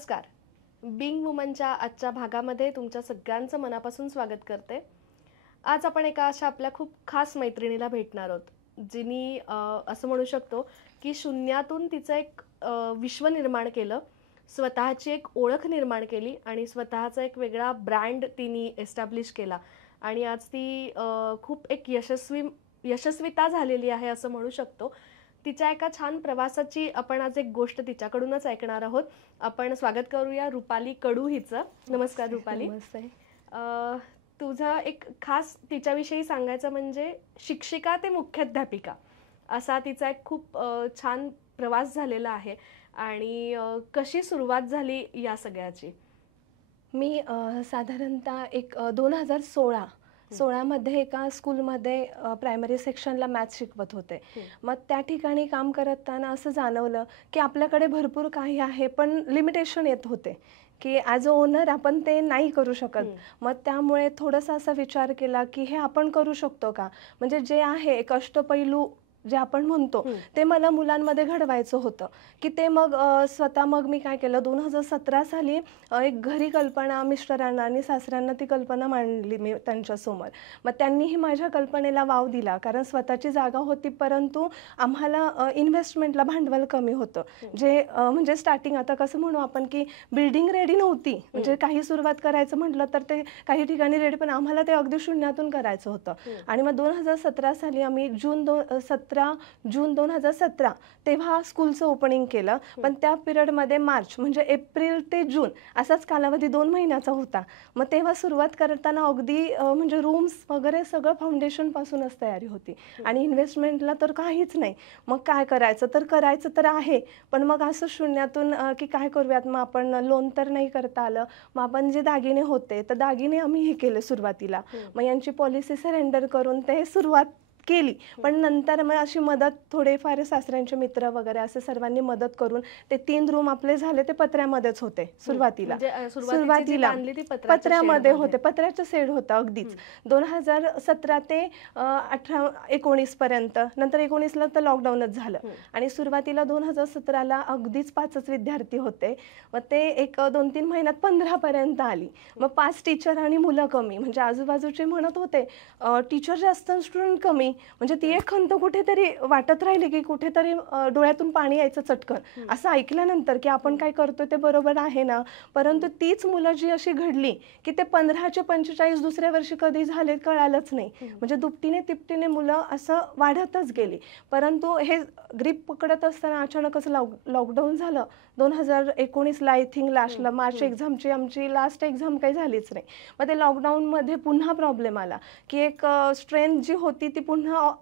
नमस्कार. बीइंग वुमनच्या आजच्या भागामध्ये तुमच्या सगळ्यांचं मनापासून स्वागत करते. आज आपण एका अशा आपल्या खूप खास मैत्रिणीला भेटणार आहोत, जिनी असं म्हणू शकतो की शून्यातून तिचं एक विश्व निर्माण केलं, स्वतःची एक ओळख निर्माण केली आणि स्वतःचा एक वेगळा ब्रँड तिने एस्टॅब्लिश केला आणि आज ती खूप एक यशस्विता झालेली आहे असं म्हणू शकतो. तिच्या एका छान प्रवासाची आपण आज एक गोष्ट तिच्याकडूनच ऐकणार आहोत. आपण स्वागत करूया रुपाली कडू हिचं. नमस्कार रुपाली. नमस्ते. तुझं एक खास तिच्याविषयी सांगायचं म्हणजे शिक्षिका ते मुख्याध्यापिका असा तिचा एक खूप छान प्रवास झालेला आहे. आणि कशी सुरुवात झाली या सगळ्याची? मी साधारणतः एक 2016 मध्ये एका स्कूलमध्ये प्रायमरी सेक्शनला मॅथ्स शिकवत होते. मग त्या ठिकाणी काम करताना असं जाणवलं की आपल्याकडे भरपूर काही आहे, पण लिमिटेशन येत होते की ॲज अ ओनर आपण ते नाही करू शकत. मग त्यामुळे थोडासा असा विचार केला की हे आपण करू शकतो का, म्हणजे जे आहे एक अष्टपैलू जे आपण म्हणतो ते मला मुलांमध्ये घडवायचं होतं की ते मग स्वतः मग मी काय केलं, 2017 साली एक घरी कल्पना मिस्टरांना आणि सासऱ्यांना ती कल्पना मांडली मी त्यांच्यासमोर. मग त्यांनीही माझ्या कल्पनेला वाव दिला, कारण स्वतःची जागा होती परंतु आम्हाला इन्व्हेस्टमेंटला भांडवल कमी होतं. जे म्हणजे स्टार्टिंग आता कसं म्हणू आपण की बिल्डिंग रेडी नव्हती, म्हणजे काही सुरुवात करायचं म्हटलं तर ते काही ठिकाणी रेडी, पण आम्हाला ते अगदी शून्यातून करायचं होतं. आणि मग 2017 साली आम्ही जून 2017 तेव्हा स्कूलचं ओपनिंग केलं. पण त्या पिरियडमध्ये मार्च म्हणजे एप्रिल ते जून असाच कालावधी 2 महिन्याचा होता. मग तेव्हा सुरुवात करताना अगदी म्हणजे रूम्स वगैरे सगळं फाउंडेशनपासूनच तयारी होती आणि इन्व्हेस्टमेंटला तर काहीच नाही. मग काय करायचं तर आहे, पण मग असं शून्यातून की काय करूयात, मग आपण लोन तर नाही करता आलं. मग आपण जे दागिने होते तर दागिने आम्ही हे केले सुरुवातीला. मग यांची पॉलिसी सरेंडर करून ते सुरुवात केली. पण नंतर मग अशी मदत थोडेफार सासऱ्यांचे मित्र वगैरे असे सर्वांनी मदत करून ते 3 रूम आपले झाले. ते पत्र्यामध्येच होते सुरुवातीला. पत्र्यामध्ये होते, पत्र्याचं शेड होतं अगदीच. 2017 ते 18-19 पर्यंत. नंतर 19ला तर लॉकडाऊनच झालं आणि सुरुवातीला 2017ला अगदीच 5च विद्यार्थी होते. मग ते एक 2-3 महिन्यात 15 पर्यंत आली. मग 5 टीचर आणि मुलं कमी, म्हणजे आजूबाजूचे म्हणत होते टीचर जास्त स्टुडंट कमी. म्हणजे ती एक खंत कुठेतरी वाटत राहिली की कुठेतरी डोळ्यातून पाणी यायचं चटकन. असं ऐकल्यानंतर की आपण काय करतोय ते बरोबर आहे ना. परंतु तीच मुलं जी अशी घडली की ते 15चे 45 दुसऱ्या वर्षी कधी झाले कळालंच नाही. म्हणजे दुपटीने तिपटीने मुलं असं वाढतच गेली. परंतु हे ग्रीप पकडत असताना अचानकच लॉकडाऊन झालं 2019ला. आय थिंक लास्टला मार्च एक्झामची आमची लास्ट एक्झाम काही झालीच नाही. मग ते लॉकडाऊनमध्ये पुन्हा प्रॉब्लेम आला की एक स्ट्रेंथ जी होती ती पुन्हा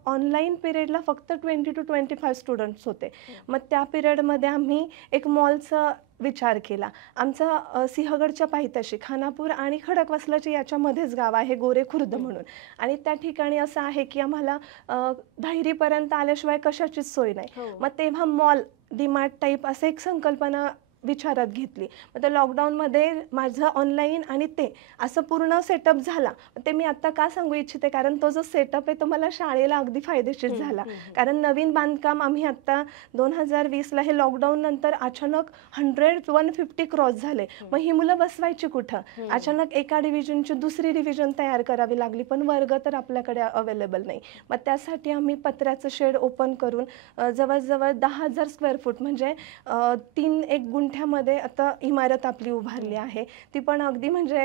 ऑनलाईन पिरियडला फक्त 20 to 25 स्टुडंट्स होते. मग त्या पिरियडमध्ये आम्ही एक मॉलचा विचार केला. आमचा सिंहगडच्या पायथ्याशी खानापूर आणि खडकवासलाची याच्यामध्येच गाव आहे गोरे खुर्द म्हणून. आणि त्या ठिकाणी असं आहे की आम्हाला धायरीपर्यंत आल्याशिवाय कशाचीच सोय नाही. मग तेव्हा मॉल डीमार्ट टाईप असं एक संकल्पना विचारात घेतली. मग त्या लॉकडाऊनमध्ये माझं ऑनलाईन आणि ते असं पूर्ण सेटअप झाला. ते मी आत्ता का सांगू इच्छिते, कारण तो जो सेटअप आहे तो मला शाळेला अगदी फायदेशीर झाला. कारण नवीन बांधकाम आम्ही आत्ता 2020ला हे लॉकडाऊन नंतर अचानक 100-150 क्रॉस झाले. मग ही मुलं बसवायची कुठं. अचानक एका डिव्हिजनची दुसरी डिव्हिजन तयार करावी लागली, पण वर्ग तर आपल्याकडे अवेलेबल नाही. मग त्यासाठी आम्ही पत्र्याचं शेड ओपन करून जवळजवळ 10,000 स्क्वेअर फूट म्हणजे 3-1 गुंठ्यामध्ये आता इमारत आपली उभारली आहे. ती पण अगदी म्हणजे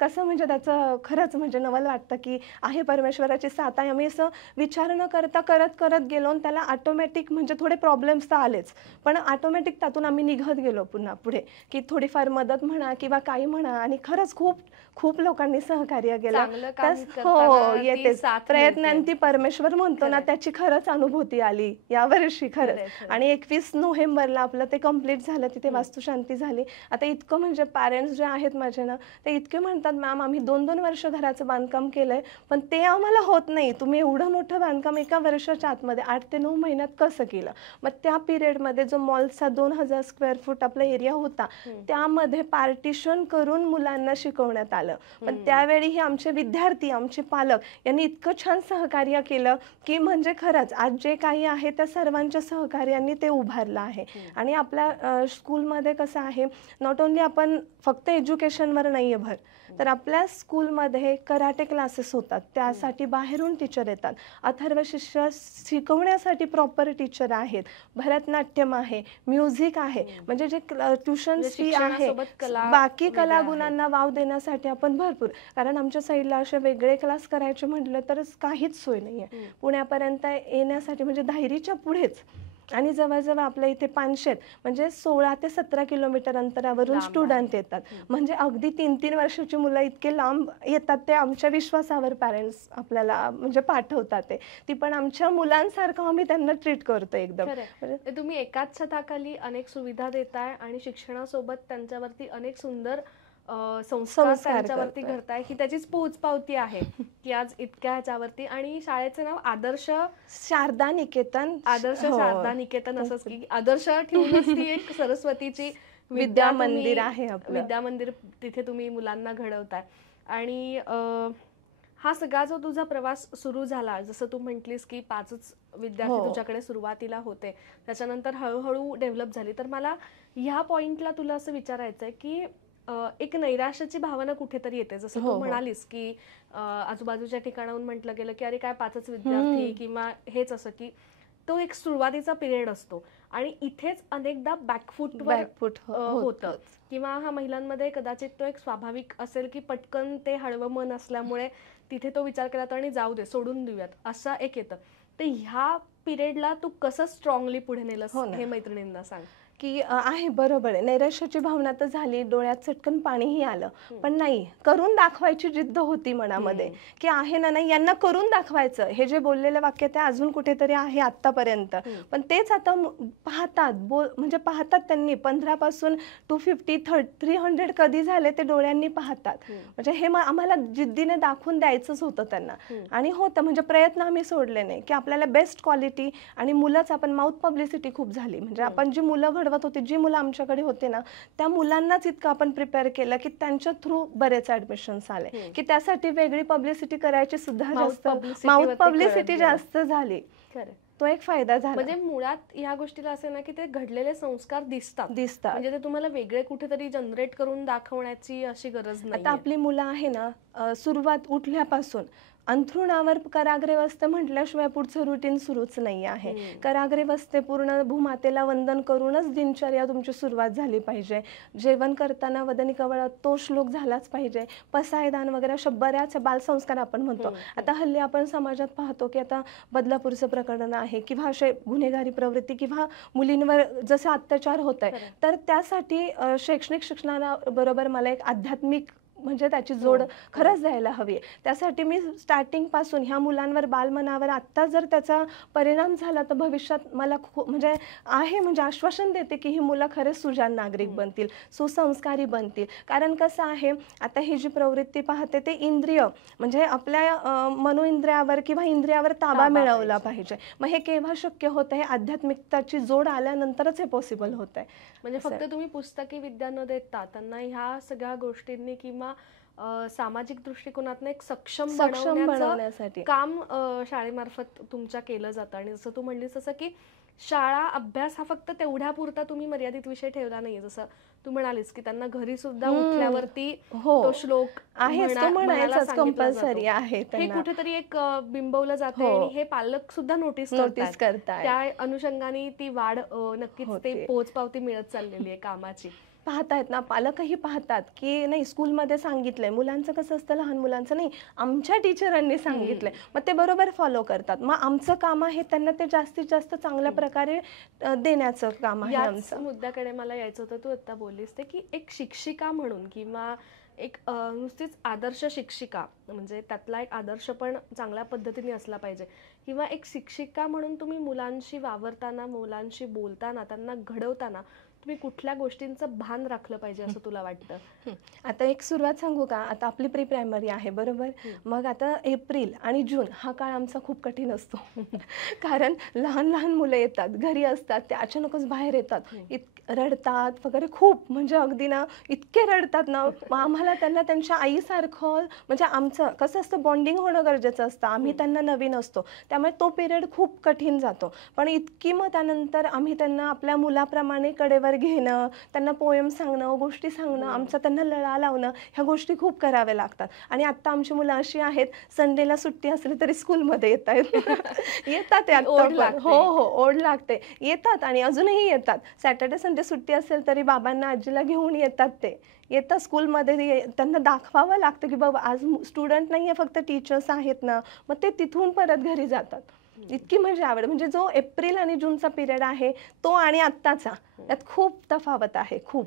कसं म्हणजे त्याचं खरंच म्हणजे नवल वाटतं की आहे परमेश्वराची साथ आहे. आम्ही असं विचार न करता करत गेलो आणि त्याला ऑटोमॅटिक म्हणजे थोडे प्रॉब्लेम्स तर आलेच, पण ऑटोमॅटिक त्यातून आम्ही निघत गेलो पुन्हा पुढे की थोडीफार मदत म्हणा किंवा काही म्हणा. आणि खरंच खूप लोकांनी सहकार्य केलं. हो, येतेच प्रयत्नांती परमेश्वर म्हणतो ना, त्याची खरंच अनुभूती आली यावर्षी खरंच. आणि 21 नोव्हेंबरला आपलं ते कम्प्लीट झालं, तिथे वास्तुशांती झाली. आता इतकं म्हणजे पॅरेंट्स जे आहेत माझे ना, ते इतके म्हणतात मॅम आम्ही 2-2 वर्ष घराचं बांधकाम केलंय पण ते आम्हाला होत नाही. तुम्ही एवढं मोठं बांधकाम एका वर्षाच्या आतमध्ये 8 ते 9 महिन्यात कसं केलं. मग त्या पिरियडमध्ये जो मॉलचा 2,000 स्क्वेअर फूट आपला एरिया होता त्यामध्ये पार्टिशन करून मुलांना शिकवण्यात आलं. पण त्यावेळी आमचे विद्यार्थी आमचे पालक यांनी इतकं छान सहकार्य केलं की म्हणजे खरंच आज जे काही आहे त्या सर्वांच्या सहकार्याने ते उभारलं आहे. आणि आपल्या स्कूलमध्ये कसं आहे, नॉट ओन्ली आपण फक्त एज्युकेशनवर नाही आहे भर, तर आपल्या स्कूलमध्ये कराटे क्लासेस होतात, त्यासाठी बाहेरून टीचर येतात, अथर्व शिष्य शिकवण्यासाठी प्रॉपर टीचर आहेत, भरतनाट्यम आहे, म्युझिक आहे, म्हणजे जे ट्युशन म्हणजे फी आहे, शिक्षणासोबत कला बाकी वेगळ्या कलागुणांना वाव देण्यासाठी आपण भरपूर, कारण आमच्या साईडला असे वेगळे क्लास करायचे म्हटलं तर काहीच सोय नाही आहे. पुण्यापर्यंत येण्यासाठी म्हणजे धायरीच्या पुढेच, आणि जवळजवळ आपल्या इथे पानशेत म्हणजे 16 ते 17 किलोमीटर अंतरावरून लांब स्टुडंट येतात. म्हणजे अगदी 3-3 वर्षाची मुलं इतके लांब येतात, ते आमच्या विश्वासावर पॅरेंट्स आपल्याला म्हणजे पाठवतात. ती पण आमच्या मुलांसारखं आम्ही त्यांना ट्रीट करतो एकदम. खरंय. ते तुम्ही एकाच छताखाली अनेक सुविधा देताय आणि शिक्षणासोबत त्यांच्यावरती अनेक सुंदर संस्कार त्यांच्यावरती करतोय. घडताय, की त्याचीच पोचपावती आहे की आज इतक्या ह्याच्यावरती. आणि शाळेचं नाव आदर्श शारदा निकेतन. हो. शारदा निकेतन असंच, की आदर्श ठेवूनच ती एक सरस्वतीची विद्या तुम्ही- मंदिर आहे आपलं. विद्या मंदिर तिथे तुम्ही मुलांना घडवताय. आणि हा सगळा जो तुझा प्रवास सुरू झाला, जसं तू म्हटलीस की 5च विद्यार्थी हो. तुझ्याकडे सुरुवातीला होते, त्याच्यानंतर हळूहळू डेव्हलप झाली. तर मला ह्या पॉइंटला तुला असं विचारायचंय की एक नैराश्याची भावना कुठेतरी येते, जसं हो, तू हो. म्हणालीस की आजूबाजूच्या ठिकाणाहून म्हटलं गेलं की अरे काय 5च विद्यार्थी, किंवा हेच असं की तो एक सुरुवातीचा पिरियड असतो आणि इथेच अनेकदा बॅकफूटवर बॅकफूट होतं, किंवा हा महिलांमध्ये कदाचित तो एक स्वाभाविक असेल की पटकन ते हळवं मन असल्यामुळे तिथे तो विचार केला तर आणि जाऊ दे, सोडून देऊयात, असं एक येतं. तर ह्या पिरियडला तू कसं स्ट्रॉंगली पुढे नेलंस हे मैत्रिणींना सांग. की आहे, बरोबर आहे, नैराश्याची भावना तर झाली, डोळ्यात चटकन पाणीही आलं, पण नाही, करून दाखवायची जिद्द होती मनामध्ये की आहे ना, नाही यांना करून दाखवायचं. हे जे बोललेलं वाक्य ते अजून कुठेतरी आहे आतापर्यंत, पण तेच आता पाहतात, म्हणजे पाहतात त्यांनी 15 पासून 250 300 कधी झाले ते डोळ्यांनी पाहतात. म्हणजे हे आम्हाला जिद्दीने दाखवून द्यायचंच होतं त्यांना. आणि होतं, म्हणजे प्रयत्न आम्ही सोडले नाही की आपल्याला बेस्ट क्वालिटी. आणि मुलंच, आपण माउथ पब्लिसिटी खूप झाली, म्हणजे आपण जी मुलं घडवत होते, जी मुलं आमच्याकडे होते ना, त्या मुलांनाच इतकं आपण प्रिपेअर केलं की त्यांच्या थ्रू बरेच ऍडमिशन्स आले, की त्यासाठी वेगळी पब्लिसिटी करायची सुद्धा जास्त, माउथ पब्लिसिटी जास्त झाली. तो एक फायदा झाला. म्हणजे मुळात ह्या गोष्टीला असे ना की ते घडलेले संस्कार दिसतात, म्हणजे ते तुम्हाला वेगळे कुठेतरी जनरेट करून दाखवण्याची अशी गरज नाही. आता आपली मुलं आहे ना, सुरुवात उठल्यापासून अंथरुणावर कराग्रे वसते म्हटल्याशिवाय पुढचं रुटीन सुरूच नाही आहे. कराग्रे वसते, पूर्ण भूमातेला वंदन करूनच दिनचर्या तुमची सुरुवात झाली पाहिजे. जेवण करताना वदनी कवळात तो श्लोक झालाच पाहिजे. पसायदान वगैरे अशा बऱ्याच बालसंस्कार आपण म्हणतो. आता हल्ली आपण समाजात पाहतो की आता बदलापूरचं प्रकरण आहे, किंवा असे गुन्हेगारी प्रवृत्ती किंवा मुलींवर जसे अत्याचार होत आहे, तर त्यासाठी शैक्षणिक शिक्षणाबरोबर मला एक आध्यात्मिक म्हणजे त्याची जोड खरंच द्यायला हवी. त्यासाठी मी स्टार्टिंग पासून ह्या मुलांवर, बालमनावर आत्ता जर त्याचा परिणाम झाला तर भविष्यात मला खूप म्हणजे आहे, म्हणजे आश्वासन देते की ही मुलं खरेच सुजाण नागरिक बनतील, सुसंस्कारी बनतील. कारण कसं आहे, आता ही जी प्रवृत्ती पाहते ते इंद्रिय म्हणजे आपल्या मनोइंद्रियावर किंवा इंद्रियावर ताबा मिळवला पाहिजे. मग हे केव्हा शक्य होतं, हे आध्यात्मिकताची जोड आल्यानंतरच हे पॉसिबल होत आहे. म्हणजे फक्त तुम्ही पुस्तकी विद्या न देता त्यांना ह्या सगळ्या गोष्टींनी किंवा सामाजिक दृष्टिकोनातून एक सक्षम बनवण्यासाठी काम शाळेमार्फत तुमच्या केलं जातं. आणि जसं तू म्हणलीस तसं की शाळा अभ्यास हा फक्त तेवढ्या पुरता तुम्ही मर्यादित विषय ठेवला नाहीये, जसं तू म्हणालीस की त्यांना घरी सुद्धा उठल्यावरती तो श्लोक कंपल्सरी आहे, हे कुठेतरी एक बिंबवलं जाते आणि हे पालक सुद्धा नोटीस करतात. त्या अनुषंगाने ती वाढ नक्कीच ते पोचपावती मिळत चाललेली आहे कामाची. पाहतायत ना, पालकही पाहतात की नाही, स्कूलमध्ये सांगितलंय. मुलांचं कसं असतं, लहान मुलांचं नाही, आमच्या टीचरांनी सांगितलंय, मग ते बरोबर फॉलो करतात. मग आमचं काम आहे त्यांना ते जास्तीत जास्त चांगल्या प्रकारे देण्याचं काम आहे आमचं. मुद्द्याकडे मला यायचं होतं, तू आता बोललीस ते की एक शिक्षिका म्हणून किंवा एक नुसतीच आदर्श शिक्षिका, म्हणजे त्यातला एक आदर्श पण चांगल्या पद्धतीने असला पाहिजे, किंवा एक शिक्षिका म्हणून तुम्ही मुलांशी वावरताना, मुलांशी बोलताना, त्यांना घडवताना तुम्ही कुठल्या गोष्टींचं भान राखलं पाहिजे असं तुला वाटतं? आता एक सुरुवात सांगू का, आता आपली प्री प्रायमरी आहे बरोबर, मग आता एप्रिल आणि जून हा काळ आमचा खूप कठीण असतो कारण लहान लहान मुलं येतात, घरी असतात, ते अचानकच बाहेर येतात, रडतात वगैरे खूप, म्हणजे अगदी ना इतके रडतात ना, आम्हाला त्यांना त्यांच्या आईसारखं, म्हणजे आमचं कसं असतं, बॉन्डिंग होणं गरजेचं असतं. आम्ही त्यांना नवीन असतो, त्यामुळे तो पिरियड खूप कठीण जातो. पण इतकी, मग त्यानंतर आम्ही त्यांना आपल्या मुलाप्रमाणे कडेवर पेपर घेणं, त्यांना पोएम सांगणं, गोष्टी सांगणं, आमचा त्यांना लळा लावणं, ह्या गोष्टी खूप कराव्या लागतात. आणि आत्ता आमची मुलं अशी आहेत, संडेला सुट्टी असली तरी स्कूलमध्ये येत आहेत. येतात ते आत्ता ओढ पण. लागते. हो हो, ओढ लागते. येतात आणि अजूनही येतात. सॅटर्डे संडे सुट्टी असेल तरी बाबांना आजीला घेऊन येतात ते. येतात स्कूलमध्ये, त्यांना दाखवावं लागतं की बाबा आज स्टुडंट नाही आहे, फक्त टीचर्स आहेत ना. मग ते तिथून परत घरी जातात. इतकी म्हणजे आवड, म्हणजे जो एप्रिल आणि जूनचा पिरियड आहे तो आणि आत्ताचा यात खूप तफावत आहे. खूप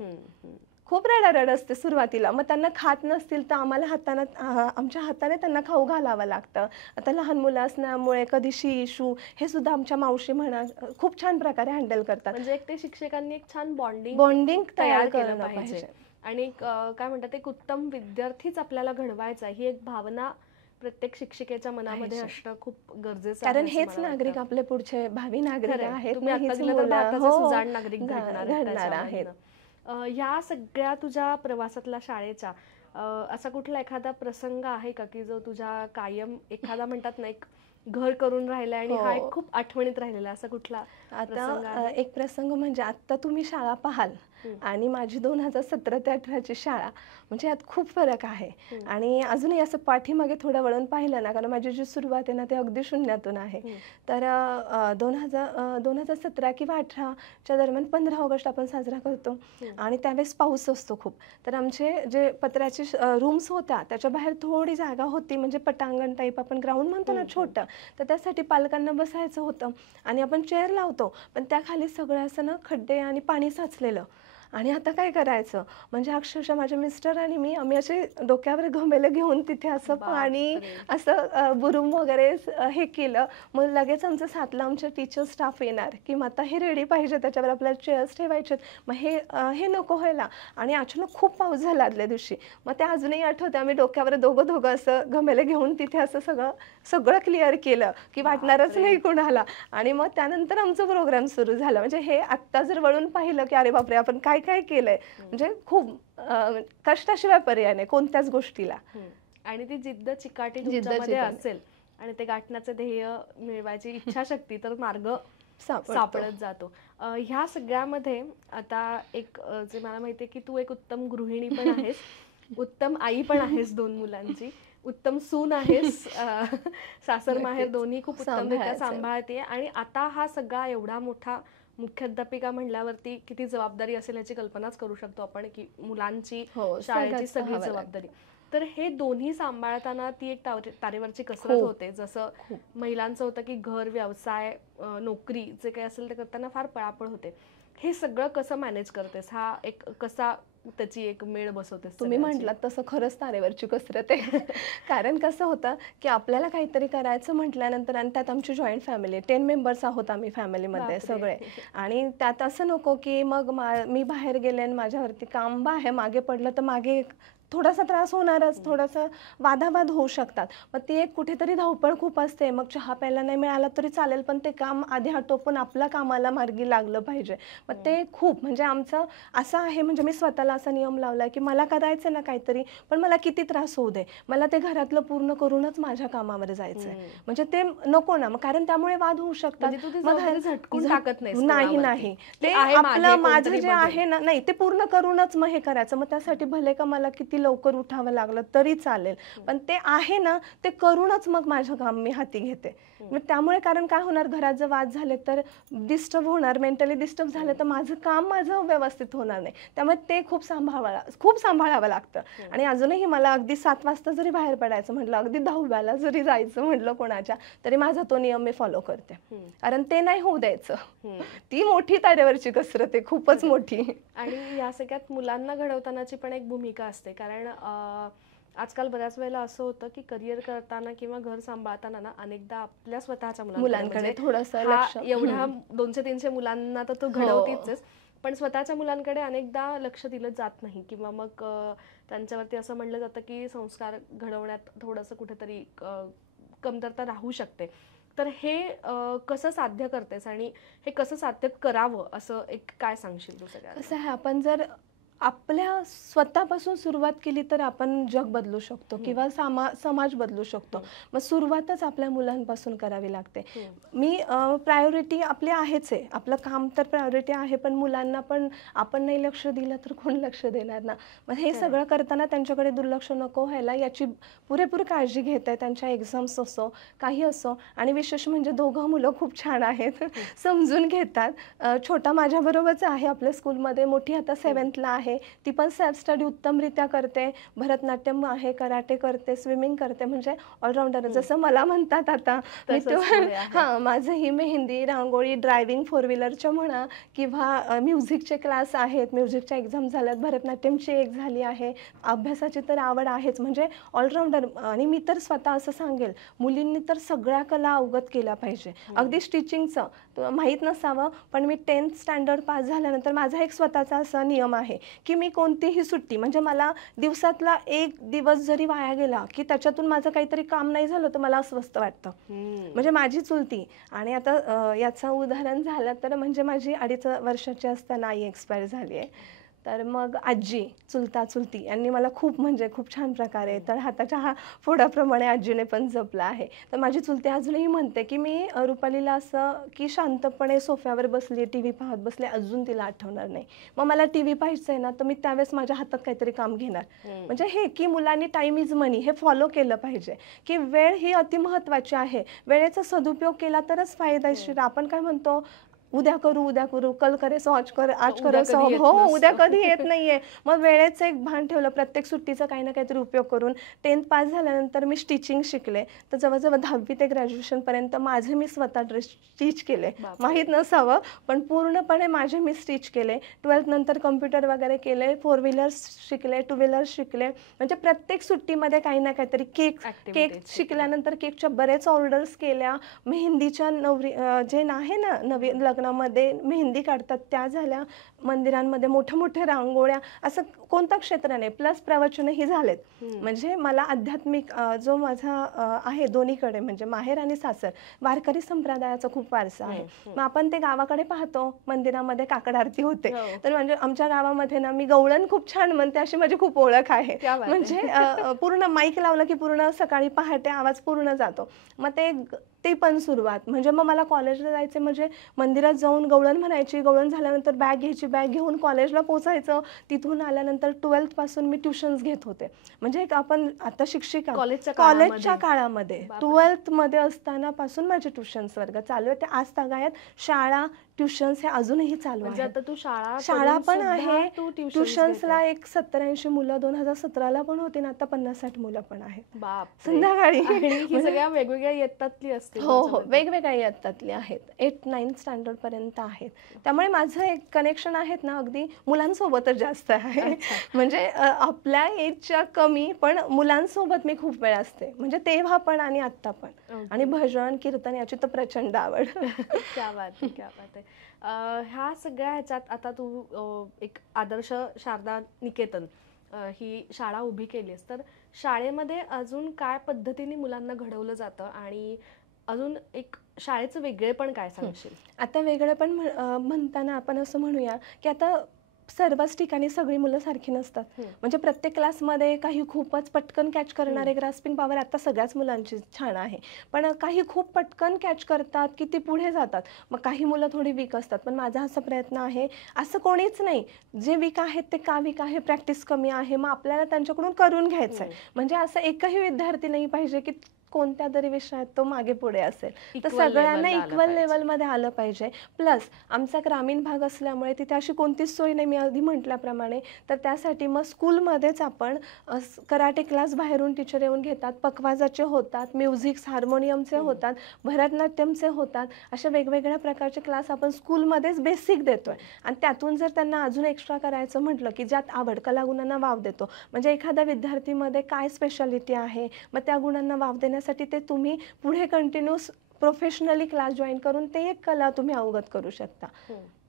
खूप रडारड असते सुरुवातीला. मग त्यांना खात नसतील तर आम्हाला आमच्या हाताने त्यांना खाऊ घालावं लागतं. आता लहान मुलं असल्यामुळे कधी शी शू हे सुद्धा आमच्या मावशी म्हणा खूप छान प्रकारे हँडल करतात. म्हणजे एक ते शिक्षकांनी एक छान बॉन्डिंग तयार केलं पाहिजे. आणि काय म्हणतात, एक उत्तम विद्यार्थीच आपल्याला घडवायचा, ही एक भावना प्रत्येक शिक्षिकेच्या मनामध्ये असणं खूप गरजेचं आहे. कारण हेच नागरिक आपले पुढचे भावी नागरिक आहेत. तुम्ही आता दिलं तर भारताचे सुजाण नागरिक घडणार आहेत. ह्या सगळ्या तुझ्या प्रवासातला शाळेच्या असा कुठला एखादा प्रसंग आहे का की जो तुझ्या कायम एखादा म्हणतात ना एक घर करून राहिलाय आणि हा एक खूप आठवणीत राहिलेला असा कुठला आता एक प्रसंग म्हणजे आता तुम्ही शाळा पाहाल आणि माझी 2017 ते 18ची शाळा, म्हणजे यात खूप फरक आहे. आणि अजूनही असं पाठीमागे थोडं वळून पाहिलं ना, कारण माझी जी सुरुवात आहे ना ते अगदी शून्यातून आहे. तर 2017 किंवा 18च्या दरम्यान 15 ऑगस्ट आपण साजरा करतो आणि त्यावेळेस पाऊस असतो खूप. तर आमचे जे पत्र्याचे रूम्स होत्या त्याच्या बाहेर थोडी जागा होती, म्हणजे पटांगण टाईप आपण ग्राउंड म्हणतो ना छोटं, तर त्यासाठी पालकांना बसायचं होतं आणि आपण चेअर लावतो, पण त्याखाली सगळं असं ना खड्डे आणि पाणी साचलेलं. आणि आता काय करायचं, म्हणजे अक्षरशः माझे मिस्टर आणि मी आम्ही असे डोक्यावर घमेलं घेऊन तिथे असं पाणी असं बुरुम वगैरे हे केलं. मग लगेच आमचं 7ला आमचे टीचर स्टाफ येणार की मग आता हे रेडी पाहिजे, त्याच्यावर आपल्याला चेअर्स ठेवायचे. मग हे नको व्हायला. आणि अचानक खूप पाऊस झाला आदल्या दिवशी. मग ते अजूनही आठवते, आम्ही डोक्यावर दोघं असं घमेलं घेऊन तिथे असं सगळं क्लिअर केलं की वाटणारच नाही कोणाला. आणि मग त्यानंतर आमचा प्रोग्राम सुरू झाला. म्हणजे हे आत्ता जर वळून पाहिलं की अरे बापरे आपण काय काय केलंय, म्हणजे खूप कष्टाशिवाय पर्याय नाही कोणत्याच गोष्टीला. आणि ती जिद्द चिकाटी तुमच्यामध्ये असेल आणि ते गाठण्याचे ध्येय मिळवायची इच्छाशक्ती, तर मार्ग सापडत जातो. ह्या सगळ्यामध्ये आता एक जे मला माहितीये की तू एक उत्तम गृहिणी पण आहेस, उत्तम आई पण आहेस 2 मुलांची, उत्तम सून आहेस, सासर माहेर दोन्ही खूप उत्तमरित्या सांभाळते. आणि आता हा सगळा एवढा मोठा मुख्याध्यापिका म्हणल्यावरती किती जबाबदारी असेल याची कल्पनाच करू शकतो आपण, की मुलांची शाळेची सगळी जबाबदारी. तर हे दोन्ही सांभाळताना ती एक तारेवरची कसरत होते. जसं महिलांचं होतं की घर, व्यवसाय, नोकरी जे काही असेल ते करताना फार पळापळ होते. हे सगळं कसं मॅनेज करतेस, हा एक कसा त्याची एक मेळ बसवतेस? तुम्ही म्हटलात तसं खरंच तारेवरची कसरत आहे. कारण कसं होतं की आपल्याला काहीतरी करायचं म्हटल्यानंतर, आणि त्यात आमची जॉईंट फॅमिली 10 मेंबर्स आहोत आम्ही फॅमिलीमध्ये सगळे. आणि त्यात असं नको की मग मी बाहेर गेले आणि माझ्यावरती काम आहे मागे पडलं तर मागे थोडासा त्रास होणारच, थोडंसं वादावाद होऊ शकतात. मग ती एक कुठेतरी धावपळ खूप असते. मग चहा प्यायला नाही मिळाला तरी चालेल, पण ते काम आधी आटोपून आपल्या कामाला मार्गी लागलं पाहिजे. मग ते खूप म्हणजे आमचं असं आहे, म्हणजे मी स्वतःला असा नियम लावला की मला करायचं ना काहीतरी, पण मला किती त्रास होऊ दे, मला ते घरातलं पूर्ण करूनच माझ्या कामावर जायचंय. म्हणजे ते नको ना, मग कारण त्यामुळे वाद होऊ शकतात. मग झटकून टाकत नाही, ते आपलं माझं जे आहे ना, नाही ते पूर्ण करूनच मग हे करायचं. मग त्यासाठी भले का मला किती लवकर उठावं लागलं तरी चालेल, पण ते आहे ना ते करूनच मग माझं काम मी हाती घेते. मग त्यामुळे कारण काय होणार, घरात जर वाद झाले तर डिस्टर्ब होणार, मेंटली डिस्टर्ब झालं तर माझं व्यवस्थित होणार नाही. त्यामुळे ते खूप सांभाळावं लागतं. आणि अजूनही मला अगदी 7 वाजता जरी बाहेर पडायचं म्हटलं, अगदी 10व्याला जरी जायचं म्हटलं कोणाच्या, तरी माझा तो नियम मी फॉलो करते. कारण ते नाही होऊ द्यायचं. ती मोठी तारेवरची कसरत आहे, खूपच मोठी. आणि या सगळ्यात मुलांना घडवतानाची पण एक भूमिका असते. कारण आजकाल बऱ्याच वेळेला असं होतं की करिअर करताना किंवा घर सांभाळताना ना अनेकदा आपल्या स्वतःच्या मुलांकडे थोडंसं लक्ष, एवढ्या 200-300 मुलांना तर तू घडवतीच, पण स्वतःच्या मुलांकडे अनेकदा लक्ष दिलं जात नाही. किंवा मग त्यांच्यावरती असं म्हणलं जातं की संस्कार घडवण्यात थोडंसं कुठेतरी कमतरता राहू शकते. तर हे कसं साध्य करतेस आणि हे कसं साध्य करावं, असं एक काय सांगशील तू सगळ्यांना? कसं आहे, आपण जर आपल्या स्वतःपासून सुरुवात केली तर आपण जग बदलू शकतो किंवा समाज बदलू शकतो. मग सुरुवातच आपल्या मुलांपासून करावी लागते. मी प्रायोरिटी आपली आहेच आहे, आपलं काम तर प्रायोरिटी आहे, पण मुलांना पण आपण नाही लक्ष दिलं तर कोण लक्ष देणार ना. मग हे सगळं करताना त्यांच्याकडे दुर्लक्ष नको व्हायला याची पुरेपूर काळजी घेत आहे. त्यांच्या एक्झाम्स असो काही असो, आणि विशेष म्हणजे दोघं मुलं खूप छान आहेत, समजून घेतात. छोटा माझ्याबरोबरच आहे आपल्या स्कूलमध्ये, मोठी आता 7th आहे. ती पण सेल्फ स्टडी उत्तमरित्या करते, भरतनाट्यम आहे, कराटे करते, स्विमिंग करते, म्हणजे ऑलराऊंडर. जसं मला म्हणतात आता मी तो हां, माझं ही मेहंदी, रांगोळी, ड्रायव्हिंग, 4 व्हीलरच्या म्हणा, किंवा म्युझिकचे क्लास आहेत, म्युझिकच्या एक्झाम झाल्यात, भरतनाट्यमची एक झाली आहे, अभ्यासाची तर आवड आहेच, म्हणजे ऑलराऊंडर. आणि मी तर स्वतः असं सांगेल, मुलींनी तर सगळ्या कला अवगत केल्या पाहिजे. अगदी स्टिचिंगचं माहीत नसावं, पण मी 10th स्टँडर्ड पास झाल्यानंतर माझा एक स्वतःचा असा नियम आहे की मी कोणतीही सुट्टी, म्हणजे मला दिवसातला एक दिवस जरी वाया गेला की त्याच्यातून माझं काहीतरी काम नाही झालं तर मला अस्वस्थ वाटतं. म्हणजे माझी चुलती, आणि आता याचं उदाहरण झालं तर म्हणजे माझी 2.5 वर्षाची असताना आई एक्सपायर झाली आहे. तर मग आजी, चुलता चुलती यांनी मला खूप म्हणजे खूप छान प्रकारे तर हाताच्या फोडाप्रमाणे आजीने पण जपलं आहे. तर माझी चुलती अजूनही म्हणते की मी रुपालीला असं की शांतपणे सोफ्यावर बसली, टी व्ही पाहत बसले, अजून तिला आठवणार नाही. मग मला टी व्ही पाहायचं आहे ना, तर मी त्यावेळेस माझ्या हातात काहीतरी काम घेणार. म्हणजे हे की मुलांनी टाईम इज मनी हे फॉलो केलं पाहिजे, की वेळ ही अतिमहत्त्वाची आहे. वेळेचा सदुपयोग केला तरच फायदेशीर. आपण काय म्हणतो, उद्या करू, कल करे सो आज करो सो हो, उद्या कधी येत नाहीये. मग वेळेचं एक भान ठेवलं, प्रत्येक सुट्टीचा काही ना काहीतरी उपयोग करून 10th पास झाल्यानंतर मी स्टिचिंग शिकले. तर जवळजवळ 10वी ते ग्रॅज्युएशनपर्यंत माझे मी स्वतः ड्रेस स्टिच केले. माहीत नसावं, पण पूर्णपणे माझे मी स्टिच केले. 12th नंतर कम्प्युटर वगैरे केले, 4 व्हीलर्स शिकले, 2 व्हीलर्स शिकले. म्हणजे प्रत्येक सुट्टीमध्ये काही ना काहीतरी केक शिकल्यानंतर केकच्या बरेच ऑर्डर्स केल्या. मेहंदीच्या जे आहे ना, नवीन लग्नामध्ये मेहंदी काढतात त्या झाल्या, मंदिरांमध्ये मोठ्या मोठ्या रांगोळ्या, असं कोणतं क्षेत्र नाही. प्लस प्रवचनही झालेत. म्हणजे मला आध्यात्मिक जो माझा आहे दोन्हीकडे, म्हणजे माहेर आणि सासर, वारकरी संप्रदायाचा खूप वारसा आहे. मग आपण ते गावाकडे पाहतो, मंदिरामध्ये काकड आरती होते. तर म्हणजे आमच्या गावामध्ये ना मी गवळण खूप छान म्हणते, अशी माझी खूप ओळख आहे. म्हणजे पूर्ण माईक लावलं की पूर्ण सकाळी पहाटे आवाज पूर्ण जातो. मग ते पण सुरुवात. म्हणजे मग मला कॉलेजला जायचे, म्हणजे मंदिरात जाऊन गवळण म्हणायची, गवळण झाल्यानंतर बॅग घ्यायची, बॅग घेऊन कॉलेजला पोचायचं. तिथून आल्यानंतर 12th पासून मी ट्युशन्स घेत होते. म्हणजे एक आपण आता शिक्षिका कॉलेजच्या काळामध्ये 12th मध्ये असताना पासून माझे ट्युशन्स वर्ग चालू आहेत. ते आज तागायत शाळा, ट्युशन्स हे अजूनही चालू आहे. आता तू शाळा पण आहे, ट्युशन्सला एक 70-80 मुलं 2017ला पण होती ना, आता 50-60 मुलं पण आहेत संध्याकाळी. ही सगळ्या वेगवेगळ्या इयत्तातली असतील. हो, वेगवेगळ्या इयत्तातली आहेत. 8th-9th स्टँडर्ड पर्यंत आहेत. त्यामुळे माझं एक कनेक्शन आहेत ना, अगदी मुलांसोबतच जास्त आहे. म्हणजे आपल्या एजच्या कमी, पण मुलांसोबत मी खूप वेळ असते, म्हणजे तेव्हा पण आणि आत्ता पण. आणि भजन कीर्तन याची तर प्रचंड आवड. क्या बात आहे. ह्या सगळ्या ह्याच्यात आता तू एक आदर्श शारदा निकेतन ही शाळा उभी केलीस, तर शाळेमध्ये अजून काय पद्धतीने मुलांना घडवलं जातं, आणि अजून एक शाळेचं वेगळेपण काय सांगशील? आता वेगळेपण म्हणताना आपण असं म्हणूया की आता सर्वच ठिकाणी सगळी मुलं सारखी नसतात. म्हणजे प्रत्येक क्लासमध्ये काही खूपच पटकन कॅच करणारे, ग्रास्पिंग पॉवर आता सगळ्याच मुलांची छान आहे, पण काही खूप पटकन कॅच करतात की ती पुढे जातात. मग काही मुलं थोडी वीक असतात. पण माझा असा प्रयत्न आहे, असं कोणीच नाही, जे वीक आहेत ते का वीक आहे, प्रॅक्टिस कमी आहे, मग आपल्याला त्यांच्याकडून करून घ्यायचं आहे. म्हणजे असं एकही विद्यार्थी नाही पाहिजे की कोणत्या तरी विषयात तो मागे पुढे असेल. तर सगळ्यांना इक्वल लेवलमध्ये आलं पाहिजे. प्लस आमचा ग्रामीण भाग असल्यामुळे तिथे अशी कोणतीच सोय नाही, मी आधी म्हटल्याप्रमाणे. तर त्यासाठी मग स्कूलमध्येच आपण कराटे क्लास बाहेरून टीचर येऊन घेतात, पखवाजाचे होतात, म्युझिक्स हार्मोनियमचे होतात, भरतनाट्यमचे होतात, अशा वेगवेगळ्या प्रकारचे क्लास आपण स्कूलमध्येच बेसिक देतोय. आणि त्यातून जर त्यांना अजून एक्स्ट्रा करायचं म्हटलं की ज्यात आवड, कलागुणांना वाव देतो. म्हणजे एखाद्या विद्यार्थीमध्ये काय स्पेशालिटी आहे, मग त्या गुणांना वाव देण्यासाठी ते तुम्ही पुढे कंटिन्यूस प्रोफेशनली क्लास जॉईन करून ते एक कला तुम्ही अवगत करू शकता.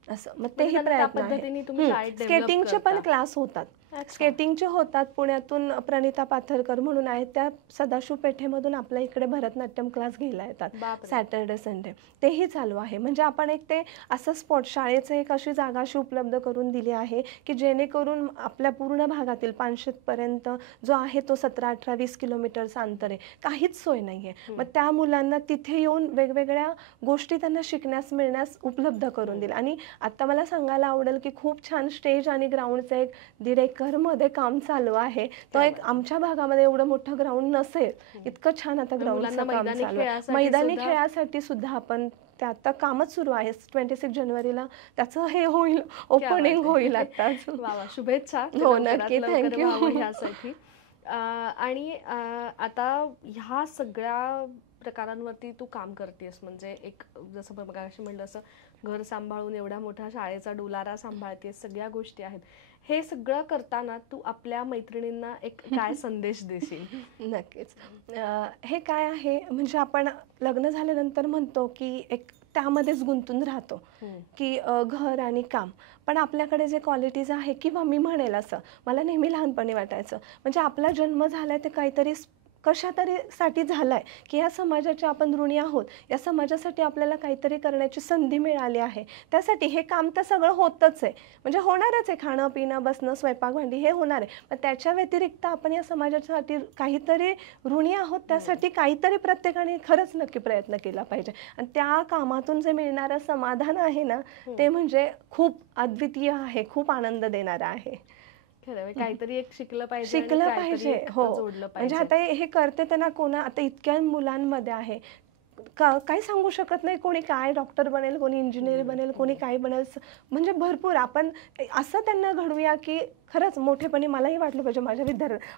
असं मग म्हणजे तेही त्यांना त्या प्रयत्न पद्धतीने आहे. तुम्ही शाळेत develop स्केटिंगचे पण करता. क्लास होतात. अच्छा. स्केटिंगचे होतात. पुण्यातून प्रणिता पाथरकर म्हणून आहेत, त्या सदाशिव पेठेमधून आपल्या इकडे भरतनाट्यम क्लास घ्यायला येतात बापरे. Saturday Sunday. तेही चालू आहे. म्हणजे आपण एक ते असं स्पॉट शाळेचं एक अशी जागा अशी उपलब्ध करून दिली आहे की जेणेकरून आपल्या पूर्ण भागातील 500 पर्यंत जो आहे तो 17, 18, 20 किलोमीटरचं अंतर आहे, काहीच सोय नाहीये. मग त्या मुलांना तिथे येऊन वेगवेगळ्या गोष्टी त्यांना शिकण्यास मिळण्यास उपलब्ध करून दिल्या. आणि आता मला सांगायला आवडेल की खूप छान स्टेज आणि ग्राउंडचं एक 1.5 एकरमध्ये काम चालू आहे. तो एक आमच्या भागामध्ये एवढं मोठं ग्राउंड नसेल, इतकं छान आता मुलांना ग्राउंडचं काम मैदानी चालू आहे. खेळासाठी मैदानी सुद्धा- खेळासाठी सुद्धा आपण ते आता कामच सुरू आहे. 26 जानेवारीला त्याचं हे होईल, ओपनिंग होईल आताच. वा वा, शुभेच्छा. हो, लवकरात नक्की. लवकर थँक यू. व्हावं ह्यासाठी. आणि आता ह्या सगळ्या प्रकारांवरती तू काम करतेस, म्हणजे एक जसं मगाशी म्हणलं असं घर सांभाळून एवढ्या मोठ्या शाळेचा डोलारा सांभाळतेस, सगळ्या गोष्टी आहेत. हे सगळं करताना तू आपल्या मैत्रिणींना एक काय संदेश देशील? नक्कीच. हे काय आहे, म्हणजे आपण लग्न झाल्यानंतर म्हणतो की एक त्यामध्येच गुंतून राहतो की घर आणि काम. पण आपल्याकडे जे क्वालिटीज आहे, किंवा मी म्हणेल असं मला नेहमी लहानपणी वाटायचं, म्हणजे आपला जन्म झालाय ते काहीतरी कशा तरी साठी झालाय की या समाजाचे आपण ऋणी आहोत, या समाजासाठी आपल्याला काहीतरी करण्याची संधी मिळाली आहे. त्यासाठी हे काम तर सगळं होतच आहे, म्हणजे होणारच आहे. खाणं पिणं बसणं स्वयंपाक भांडी हे होणार आहे. पण त्याच्या व्यतिरिक्त आपण या समाजासाठी काहीतरी ऋणी आहोत, त्यासाठी काहीतरी प्रत्येकाने खरंच नक्की प्रयत्न केला पाहिजे. आणि त्या कामातून जे मिळणारं समाधान आहे ना, ते म्हणजे खूप अद्वितीय आहे, खूप आनंद देणारं आहे. खरं काहीतरी एक शिकलं पाहिजे, शिकलं पाहिजे. हो, जोडलं म्हणजे पाहिजे. आता हे करते त्यांना कोणा आता इतक्या मुलांमध्ये आहे, काही सांगू शकत नाही. कोणी काय डॉक्टर बनेल, कोणी इंजिनियर बनेल, कोणी काय बनेल, म्हणजे भरपूर. आपण असं त्यांना घडवूया की खरंच मोठेपणी मलाही वाटलं पाहिजे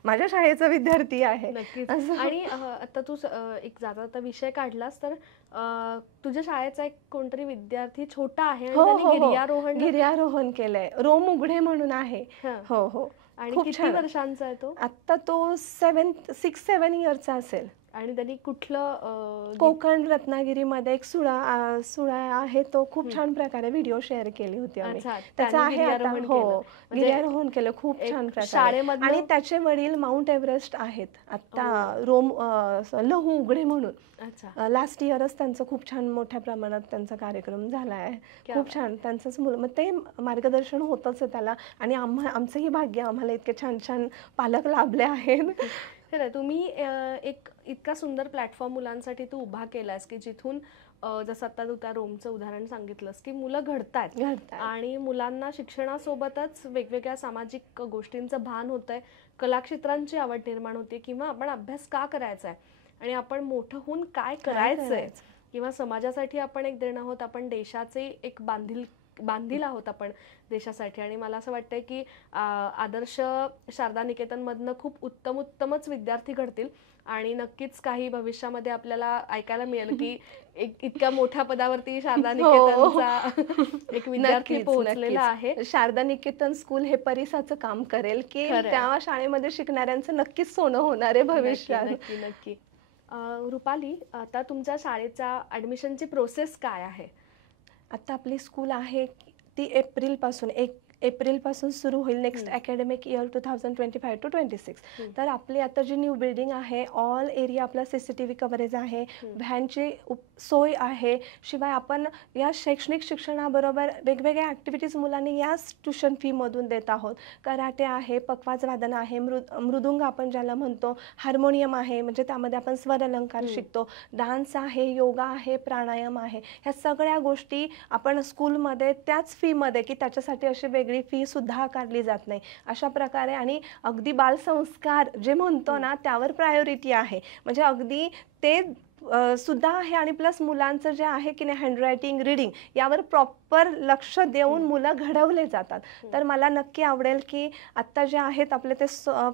माझ्या शाळेचा विद्यार्थी आहे. नक्कीच. आणि आता तू एक जाता विषय काढलास तर तुझ्या शाळेचा एक कोणतरी विद्यार्थी छोटा आहे आणि त्याने गिर्यारोहण केलंय. रोम उघडे म्हणून आहे. हो हो. आणि किती वर्षांचा आहे तो? आता तो 6-7 इयरचा असेल. आणि त्यांनी कुठलं कोकण रत्नागिरीमध्ये एक सुळा आहे, तो खूप छान प्रकारे व्हिडिओ शेअर केली होती आम्ही. त्याचा आहे आता. हो, गिर्यारोहण केलं खूप छान प्रकारे. आणि त्याचे वडील माउंट एव्हरेस्ट आहेत आता, लहू उघडे म्हणून. लास्ट इयरच त्यांचं खूप छान मोठ्या प्रमाणात त्यांचा कार्यक्रम झाला आहे. खूप छान त्यांचंच मुलं, मग ते मार्गदर्शन होतच आहे त्याला. आणि आमचंही भाग्य, आम्हाला इतके छान छान पालक लाभले आहेत. खरं तुम्ही एक इतका सुंदर प्लॅटफॉर्म मुलांसाठी तू उभा केलास की जिथून जसं आता तू त्या रोमचं उदाहरण सांगितलंस की मुलं घडतायत आणि मुलांना शिक्षणासोबतच वेगवेगळ्या सामाजिक गोष्टींचं भान होतंय, कलाक्षेत्रांची आवड निर्माण होते, किंवा आपण अभ्यास का करायचा आहे आणि आपण मोठं होऊन काय करायचंय, किंवा समाजासाठी आपण एक देणं आहोत, आपण देशाचे एक बांधील आहोत आपण देशासाठी. आणि मला असं वाटतंय की आदर्श शारदा निकेतन मधनं खूप उत्तमच विद्यार्थी घडतील आणि नक्कीच काही भविष्यामध्ये आपल्याला ऐकायला मिळेल की इतक्या मोठ्या पदावरती शारदा निकेतनचा एक विद्यार्थी पोहोचलेला आहे. शारदा निकेतन स्कूल हे परिसाचं काम करेल की त्या शाळेमध्ये शिकणाऱ्यांचं नक्कीच सोनं होणार आहे भविष्यात. नक्की. रुपाली, आता तुमच्या शाळेच्या ऍडमिशनची प्रोसेस काय आहे? आता आपली स्कूल आहे ती एप्रिलपासून सुरू होईल, नेक्स्ट अकॅडमिक इयर 2025-26. तर आपली आता जी न्यू बिल्डिंग आहे, ऑल एरिया आपला CCTV कव्हरेज आहे, व्हॅनची सोय आहे. शिवाय आपण या शैक्षणिक शिक्षणाबरोबर वेगवेगळ्या ॲक्टिव्हिटीज मुलांनी याच ट्युशन फीमधून देत आहोत. कराटे आहे, पखवाज वादन आहे, मृदुंग आपण ज्याला म्हणतो, हार्मोनियम आहे, म्हणजे त्यामध्ये आपण स्वर अलंकार शिकतो, डान्स आहे, योगा आहे, प्राणायाम आहे. ह्या सगळ्या गोष्टी आपण स्कूलमध्ये त्याच फीमध्ये, की त्याच्यासाठी अशी वेगळी फी सुद्धा आकारली जात नाही अशा प्रकारे. आणि अगदी बालसंस्कार जे म्हणतो ना, त्यावर प्रायोरिटी आहे, म्हणजे अगदी ते सुद्धा आहे. आणि प्लस मुलांचं जे आहे की नाही, हँडरायटिंग, रीडिंग यावर प्रॉपर लक्ष देऊन मुलं घडवले जातात. तर मला नक्की आवडेल की आत्ता जे आहेत आपले ते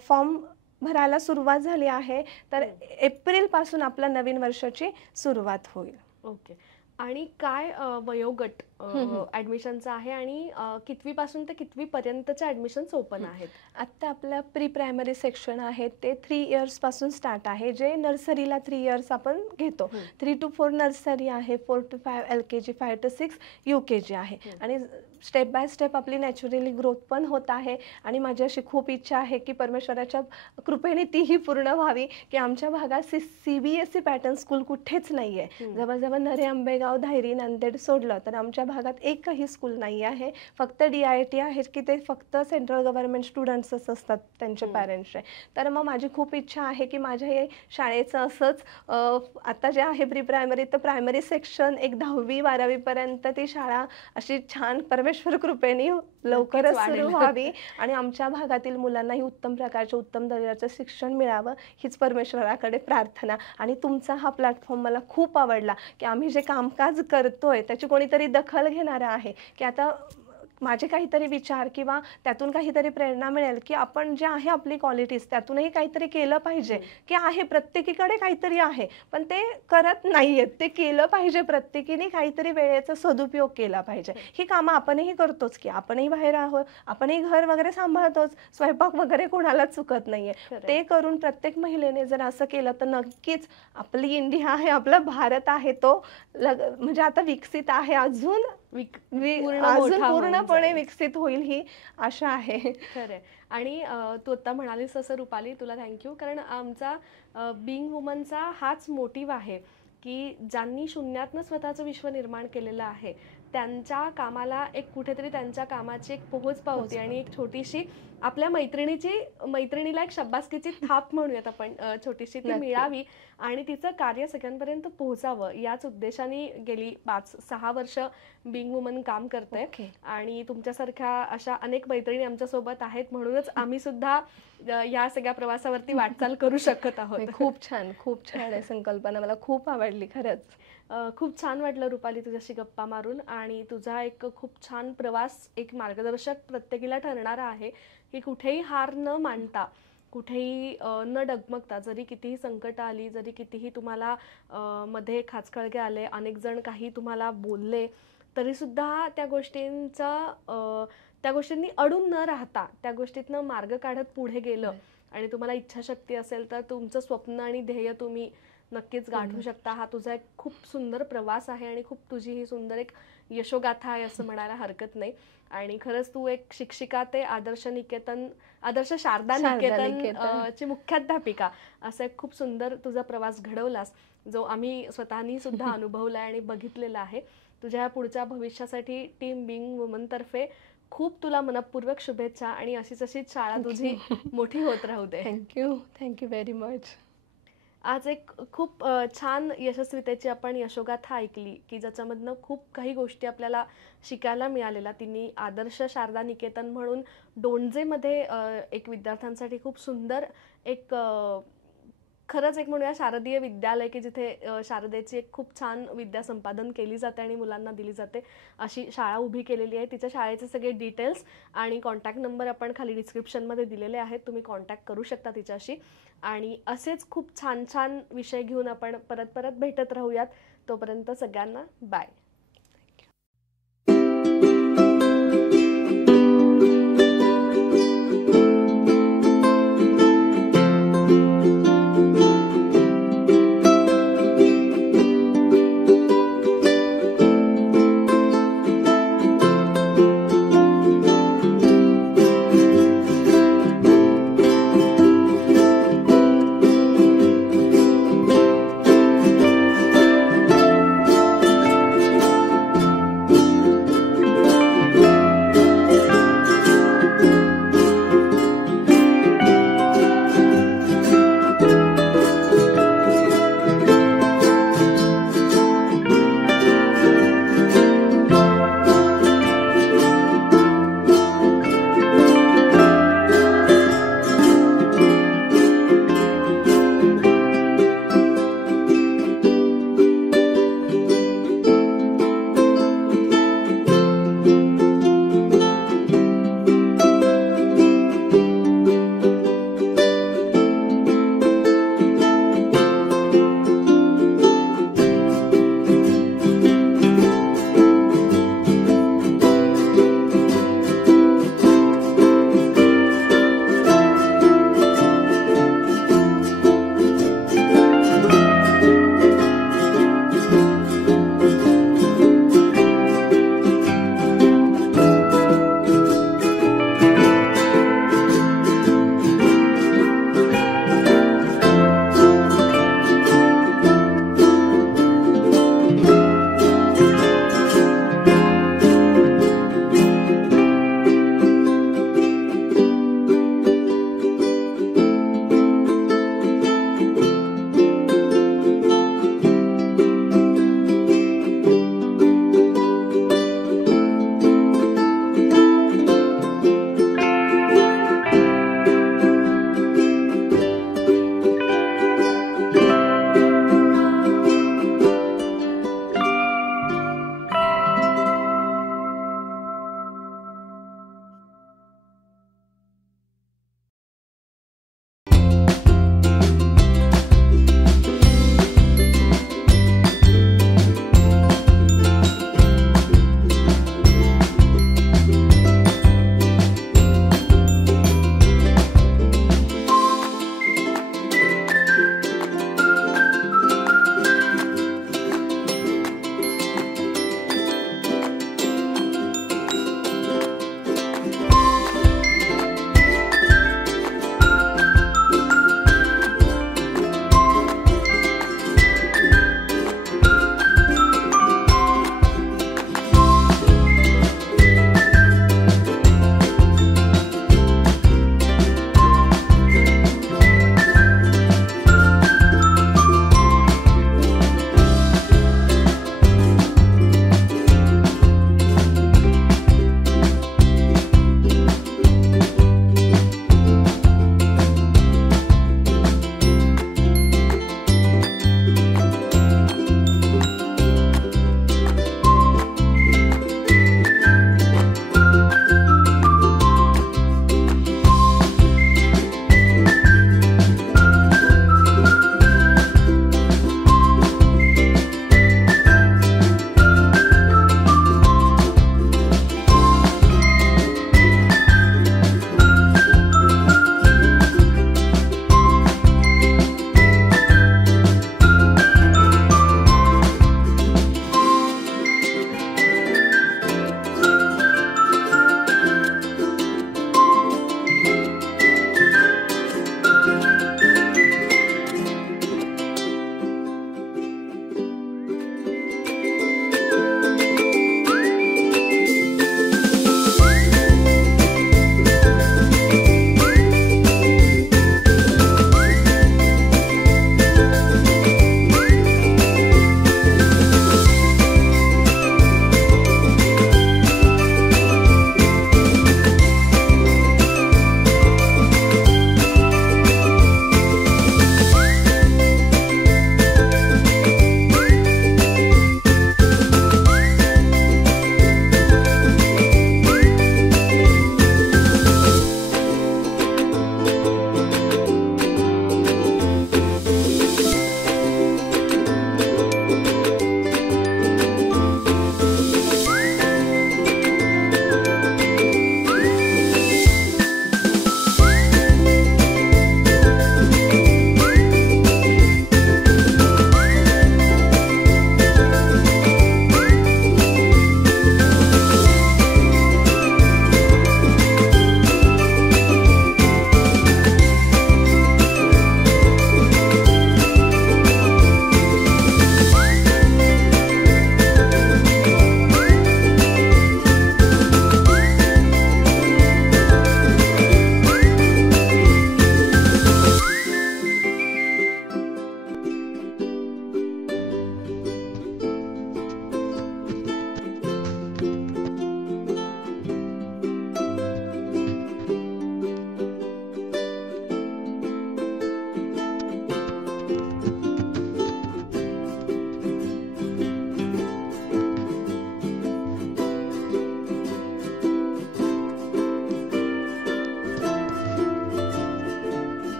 फॉर्म भरायला सुरुवात झाली आहे, तर एप्रिलपासून आपल्या नवीन वर्षाची सुरुवात होईल. ओके. आणि काय वयोगट ऍडमिशनचं आहे आणि कितवी पासून ते कितवी पर्यंतचे ऍडमिशन्स ओपन आहेत? आत्ता आपलं प्री प्रायमरी सेक्शन आहे ते 3 इयर्सपासून स्टार्ट आहे, जे नर्सरीला 3 इयर्स आपण घेतो. 3 to 4 नर्सरी आहे, 4 to 5 LKG, 5 to 6 UKG आहे. आणि स्टेप बाय स्टेप आपली नॅचरली ग्रोथ पण होत आहे. आणि माझी अशी खूप इच्छा आहे की परमेश्वराच्या कृपेने तीही पूर्ण व्हावी, की आमच्या भागात CBSE पॅटर्न स्कूल कुठेच नाही आहे. जवळजवळ नरे आंबेगाव, धायरी, नांदेड सोडलं तर आमच्या भागात एकही स्कूल नाही आहे. फक्त DIT आहे की ते फक्त सेंट्रल गव्हर्नमेंट स्टुडंट्सच असतात, त्यांचे पॅरेंट्सचे. तर मग माझी खूप इच्छा आहे की माझ्या हे शाळेचं असंच आता जे आहे प्री प्रायमरी, तर प्रायमरी सेक्शन एक 10वी 12वी पर्यंत ती शाळा अशी छान परमेश्वर कृपेने लवकरच सुरू व्हावी आणि आमच्या भागातील मुलांनाही उत्तम प्रकारचे उत्तम दर्जाचं शिक्षण मिळावं, हीच परमेश्वराकडे प्रार्थना. आणि तुमचा हा प्लॅटफॉर्म मला खूप आवडला, की आम्ही जे कामकाज करतोय त्याची कोणीतरी दखल घेणारा आहे, की आता माझे काहीतरी विचार किंवा त्यातून काहीतरी प्रेरणा मिळेल, की आपण जे आहे आपली क्वालिटीज त्यातूनही काहीतरी केलं पाहिजे. की आहे प्रत्येकीकडे काहीतरी आहे, पण ते करत नाहीयेत. ते केलं पाहिजे, प्रत्येकीने काहीतरी वेळेचा सदुपयोग केला पाहिजे. ही कामं आपणही करतोच, की आपणही बाहेर आहोत, आपणही घर वगैरे सांभाळतोच, स्वयंपाक वगैरे कोणालाच चुकत नाहीये. ते करून प्रत्येक महिलेने जर असं केलं तर नक्कीच आपली इंडिया आहे, आपला भारत आहे, तो म्हणजे आता विकसित आहे, अजून पूर्णपणे विकसित होईल ही आशा आहे. खरंय. आणि तू आता म्हणालीस तसं रुपाली, तुला थँक्यू. कारण आमचा बिंग वुमनचा हाच मोटिव्ह आहे की ज्यांनी शून्यातनं स्वतःचं विश्व निर्माण केलेलं आहे त्यांच्या कामाला एक कुठेतरी त्यांच्या कामाची एक पोहोच पावती आणि एक छोटीशी आपल्या मैत्रिणीला एक शब्बासकीची थाप म्हणूयात आपण, छोटीशी ती मिळावी आणि तिचं कार्य सगळ्यांपर्यंत पोहोचावं, याच उद्देशाने गेली 5-6 वर्ष बिंग वुमन काम करते. आणि तुमच्यासारख्या अशा अनेक मैत्रिणी आमच्या सोबत आहेत, म्हणूनच आम्ही सुद्धा या सगळ्या प्रवासावरती वाटचाल करू शकत आहोत. खूप छान आहे संकल्पना, मला खूप आवडली खरंच. खूप छान वाटलं रुपाली तुझ्याशी गप्पा मारून. आणि तुझा एक खूप छान प्रवास एक मार्गदर्शक प्रत्येकीला ठरणारा आहे, की कुठेही हार न मानता, कुठेही न डगमगता, जरी कितीही संकट आली, जरी कितीही तुम्हाला मध्ये खाचखळगे आले, अनेक जण काही तुम्हाला बोलले, तरी सुद्धा त्या गोष्टींनी अडून न राहता त्या गोष्टीतनं मार्ग काढत पुढे गेलं आणि तुम्हाला इच्छाशक्ती असेल तर तुमचं स्वप्न आणि ध्येय तुम्ही नक्कीच गाठू शकता. हा तुझा एक खूप सुंदर प्रवास आहे आणि खूप तुझी ही सुंदर एक यशोगाथा आहे असं म्हणायला हरकत नाही. आणि खरंच तू एक शिक्षिका ते आदर्श शारदा निकेतन ची मुख्याध्यापिका असा एक खूप सुंदर तुझा प्रवास घडवलास, जो आम्ही स्वतःनी सुद्धा अनुभवलाय आणि बघितलेला आहे. तुझ्या पुढच्या भविष्यासाठी टीम बिंग वुमन तर्फे खूप तुला मनपूर्वक शुभेच्छा आणि अशीच शाळा तुझी मोठी होत राहू दे. Thank you very much. आज एक खूप छान यशस्वीतेची आपण यशोगाथा ऐकली, की ज्याच्यामधनं खूप काही गोष्टी आपल्याला शिकायला मिळालेल्या. तिने आदर्श शारदा निकेतन म्हणून डोंडजेमध्ये एक विद्यार्थ्यांसाठी खूप सुंदर एक खरंच एक म्हणूया शारदीय विद्यालय, की जिथे शारदेची एक खूप छान विद्या संपादन केली जाते आणि मुलांना दिली जाते, अशी शाळा उभी केलेली आहे. तिच्या शाळेचे सगळे डिटेल्स आणि कॉन्टॅक्ट नंबर आपण खाली डिस्क्रिप्शनमध्ये दिलेले आहेत, तुम्ही कॉन्टॅक्ट करू शकता तिच्याशी. आणि असेच खूप छान छान विषय घेऊन आपण परत भेटत राहूयात. तोपर्यंत सगळ्यांना बाय.